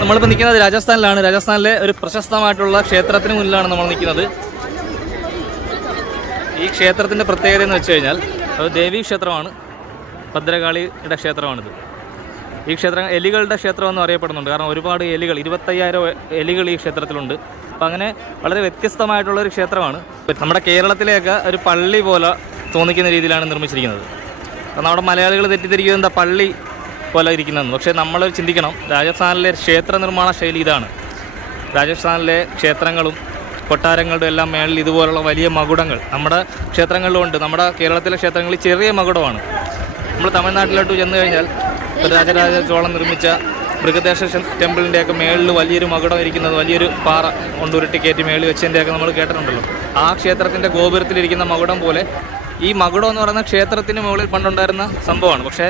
നമ്മളിപ്പോൾ നിൽക്കുന്നത് രാജസ്ഥാനിലാണ്. രാജസ്ഥാനിലെ ഒരു പ്രശസ്തമായിട്ടുള്ള ക്ഷേത്രത്തിന് മുന്നിലാണ് നമ്മൾ നിൽക്കുന്നത്. ഈ ക്ഷേത്രത്തിൻ്റെ പ്രത്യേകത എന്ന് വെച്ച് കഴിഞ്ഞാൽ അത് ദേവീ ക്ഷേത്രമാണ്. ഭദ്രകാളിയുടെ ക്ഷേത്രമാണിത്. ഈ ക്ഷേത്രം എലികളുടെ ക്ഷേത്രം എന്ന് അറിയപ്പെടുന്നുണ്ട്. കാരണം ഒരുപാട് എലികൾ, 25,000 എലികൾ ഈ ക്ഷേത്രത്തിലുണ്ട്. അപ്പം അങ്ങനെ വളരെ വ്യത്യസ്തമായിട്ടുള്ളൊരു ക്ഷേത്രമാണ്. നമ്മുടെ കേരളത്തിലെയൊക്കെ ഒരു പള്ളി പോലെ തോന്നിക്കുന്ന രീതിയിലാണ് നിർമ്മിച്ചിരിക്കുന്നത്. നമ്മുടെ മലയാളികൾ തെറ്റിദ്ധരിക്കുന്നത് എന്താ പള്ളി പോലെ ഇരിക്കുന്നതെന്ന്. പക്ഷേ നമ്മൾ ചിന്തിക്കണം, രാജസ്ഥാനിലെ ക്ഷേത്ര നിർമ്മാണ ശൈലി ഇതാണ്. രാജസ്ഥാനിലെ ക്ഷേത്രങ്ങളും കൊട്ടാരങ്ങളുടെ എല്ലാം മേളിൽ ഇതുപോലുള്ള വലിയ മകുടങ്ങൾ നമ്മുടെ ക്ഷേത്രങ്ങളിലുമുണ്ട്. നമ്മുടെ കേരളത്തിലെ ക്ഷേത്രങ്ങളിൽ ചെറിയ മകുടമാണ്. നമ്മൾ തമിഴ്നാട്ടിലോട്ട് ചെന്ന് കഴിഞ്ഞാൽ രാജരാജ ചോളൻ നിർമ്മിച്ച ബൃഹദേശ്വര ടെമ്പിളിൻ്റെയൊക്കെ മേളിൽ വലിയൊരു മകുടം ഇരിക്കുന്നത്, വലിയൊരു പാറ കൊണ്ടുരുട്ടി കയറ്റി മേളിൽ വെച്ചതിൻ്റെയൊക്കെ നമ്മൾ കേട്ടിട്ടുണ്ടല്ലോ. ആ ക്ഷേത്രത്തിൻ്റെ ഗോപുരത്തിലിരിക്കുന്ന മകുടം പോലെ ഈ മകുടം എന്ന് പറയുന്ന ക്ഷേത്രത്തിന് മുകളിൽ പണ്ടുണ്ടായിരുന്ന സംഭവമാണ്. പക്ഷേ